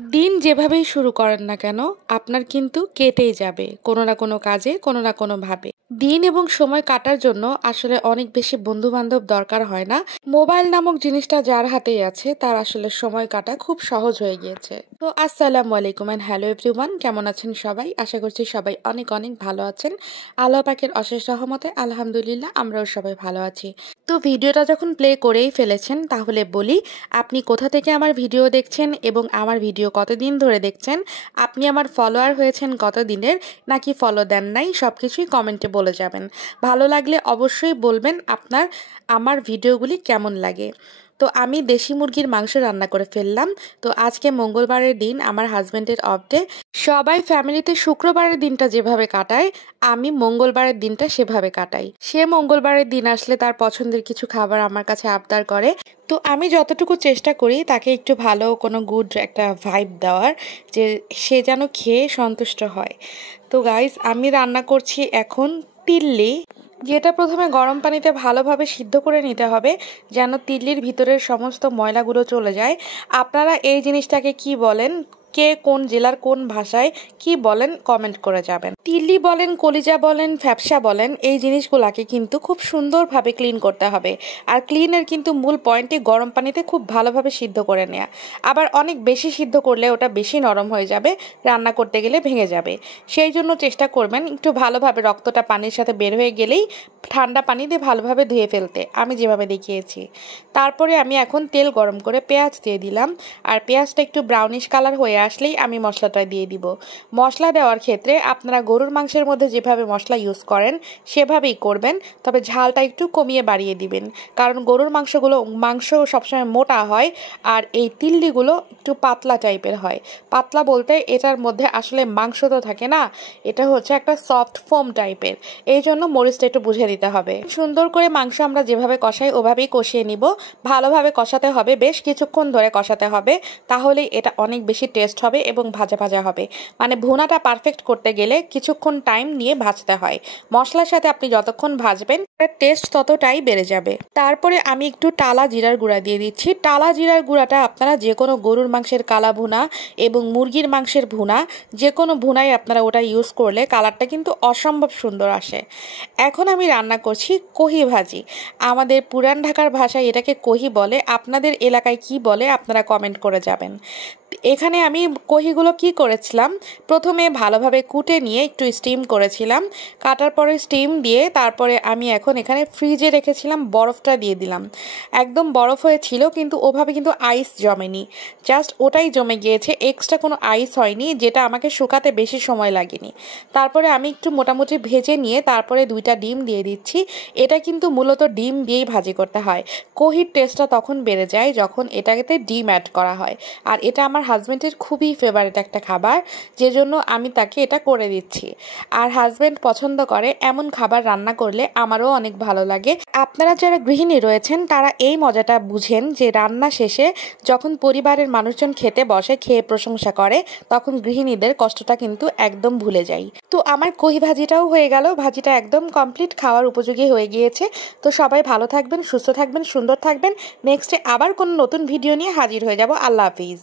দিন যেভাবেই শুরু করেন না কেন আপনার কিন্তু কেটেই যাবে কোনো না কোনো কাজে কোনো না কোনো ভাবে। দিন এবং সময় কাটার জন্য আসলে অনেক বেশি বন্ধু বান্ধব দরকার হয় না। মোবাইল নামক জিনিসটা যার হাতেই আছে তার আসলে সময় কাটা খুব সহজ হয়ে গিয়েছে। তো আসসালামু আলাইকুম এন্ড হ্যালো এভরিওয়ান, কেমন আছেন সবাই? আশা করছি সবাই অনেক অনেক ভালো আছেন। আল্লাহ পাকের অশেষ রহমতে আলহামদুলিল্লাহ আমরাও সবাই ভালো আছি। তো ভিডিওটা যখন প্লে করেই ফেলেছেন তাহলে বলি, আপনি কোথা থেকে আমার ভিডিও দেখছেন এবং আমার ভিডিও কতদিন ধরে দেখছেন, আপনি আমার ফলোয়ার হয়েছেন কতদিনের, নাকি ফলো দেন নাই, সব কিছুই কমেন্টে বলে যাবেন। ভালো লাগলে অবশ্যই বলবেন আপনার আমার ভিডিওগুলি কেমন লাগে। তো আমি দেশি মুরগির মাংস রান্না করে ফেললাম। তো আজকে মঙ্গলবারের দিন, আমার হাজব্যান্ডের অফ ডে। সবাই ফ্যামিলিতে শুক্রবারের দিনটা যেভাবে কাটায় আমি মঙ্গলবারের দিনটা সেভাবে কাটাই। সে মঙ্গলবারের দিন আসলে তার পছন্দের কিছু খাবার আমার কাছে আবদার করে। তো আমি যতটুকু চেষ্টা করি তাকে একটু ভালো কোনো গুড একটা ভাইব দেওয়ার, যে সে যেন খেয়ে সন্তুষ্ট হয়। তো গাইস, আমি রান্না করছি এখন তিল্লি, যেটা প্রথমে গরম পানিতে ভালোভাবে সিদ্ধ করে নিতে হবে যেন তিল্লির ভিতরের সমস্ত ময়লাগুলো চলে যায়। আপনারা এই জিনিসটাকে কি বলেন, কে কোন জেলার কোন ভাষায় কি বলেন কমেন্ট করে যাবেন। তিল্লি বলেন, কলিজা বলেন, ফ্যাপসা বলেন, এই জিনিসগুলোকে কিন্তু খুব সুন্দরভাবে ক্লিন করতে হবে। আর ক্লিনের কিন্তু মূল পয়েন্টই গরম পানিতে খুব ভালোভাবে সিদ্ধ করে নেওয়া। আবার অনেক বেশি সিদ্ধ করলে ওটা বেশি নরম হয়ে যাবে, রান্না করতে গেলে ভেঙে যাবে। সেই জন্য চেষ্টা করবেন একটু ভালোভাবে রক্তটা পানির সাথে বের হয়ে গেলেই ঠান্ডা পানি দিয়ে ভালোভাবে ধুয়ে ফেলতে, আমি যেভাবে দেখিয়েছি। তারপরে আমি এখন তেল গরম করে পেঁয়াজ দিয়ে দিলাম। আর পেঁয়াজটা একটু ব্রাউনিশ কালার হয়ে আসলেই আমি মশলাটা দিয়ে দিব। মশলা দেওয়ার ক্ষেত্রে আপনারা গরুর মাংসের মধ্যে যেভাবে মশলা ইউজ করেন সেভাবেই করবেন, তবে ঝালটা একটু কমিয়ে বাড়িয়ে দিবেন। কারণ গরুর মাংস সবসময় মোটা হয়, আর এই তিল্লিগুলো একটু পাতলা টাইপের হয়। পাতলা বলতে এটার মধ্যে আসলে মাংস তো থাকে না, এটা হচ্ছে একটা সফট ফোম টাইপের। এই জন্য মরিচটা একটু বুঝে দিতে হবে। সুন্দর করে মাংস আমরা যেভাবে কষাই ওভাবেই কষিয়ে নিব। ভালোভাবে কষাতে হবে, বেশ কিছুক্ষণ ধরে কষাতে হবে, তাহলে এটা অনেক বেশি টেস্ট হবে এবং ভাজা ভাজা হবে। মানে ভুনাটা পারফেক্ট করতে গেলে কিছুক্ষণ টাইম নিয়ে ভাজতে হয়। মশলার সাথে আপনি যতক্ষণ ভাজবেন টেস্ট ততটাই বেড়ে যাবে। তারপরে আমি একটু টালা জিরার গুঁড়া দিয়ে দিচ্ছি। টালা জিরার গুঁড়াটা আপনারা যে কোনো গরুর মাংসের কালা ভুনা এবং মুরগির মাংসের ভুনা, যে কোনো ভুনায় আপনারা ওটা ইউজ করলে কালারটা কিন্তু অসম্ভব সুন্দর আসে। এখন আমি রান্না করছি কহি ভাজি। আমাদের পুরান ঢাকার ভাষায় এটাকে কহি বলে, আপনাদের এলাকায় কি বলে আপনারা কমেন্ট করে যাবেন। এখানে আমি কহিগুলো কি করেছিলাম, প্রথমে ভালোভাবে কুটে নিয়ে একটু স্টিম করেছিলাম। কাটার পরে স্টিম দিয়ে তারপরে আমি এখন এখানে ফ্রিজে রেখেছিলাম, বরফটা দিয়ে দিলাম। একদম বরফ হয়েছিল, কিন্তু ওভাবে কিন্তু আইস জমেনি, জাস্ট ওটাই জমে গিয়েছে, এক্সট্রা কোনো আইস হয়নি, যেটা আমাকে শুকাতে বেশি সময় লাগেনি। তারপরে আমি একটু মোটামুটি ভেজে নিয়ে তারপরে 2টা ডিম দিয়ে দিচ্ছি। এটা কিন্তু মূলত ডিম দিয়েই ভাজি করতে হয়। কহির টেস্টটা তখন বেড়ে যায় যখন এটাতে ডিম অ্যাড করা হয়। আর এটা আমার হাজব্যান্ডের খুবই ফেভারিট একটা খাবার, যে জন্য আমি তাকে এটা করে দিচ্ছি। আর হাজব্যান্ড পছন্দ করে এমন খাবার রান্না করলে, আমারও অনেক ভালো লাগে। আপনারা যারা গৃহিণী রয়েছেন তারা এই মজাটা বুঝেন, যে রান্না শেষে যখন পরিবারের মানুষজন খেতে বসে, খেয়ে প্রশংসা করে, তখন গৃহিণীদের কষ্টটা কিন্তু একদম ভুলে যায়। তো আমার কহি ভাজিটাও হয়ে গেল, ভাজিটা একদম কমপ্লিট, খাওয়ার উপযোগী হয়ে গিয়েছে। তো সবাই ভালো থাকবেন, সুস্থ থাকবেন, সুন্দর থাকবেন। নেক্সটে আবার কোনো নতুন ভিডিও নিয়ে হাজির হয়ে যাব। আল্লাহ হাফিজ।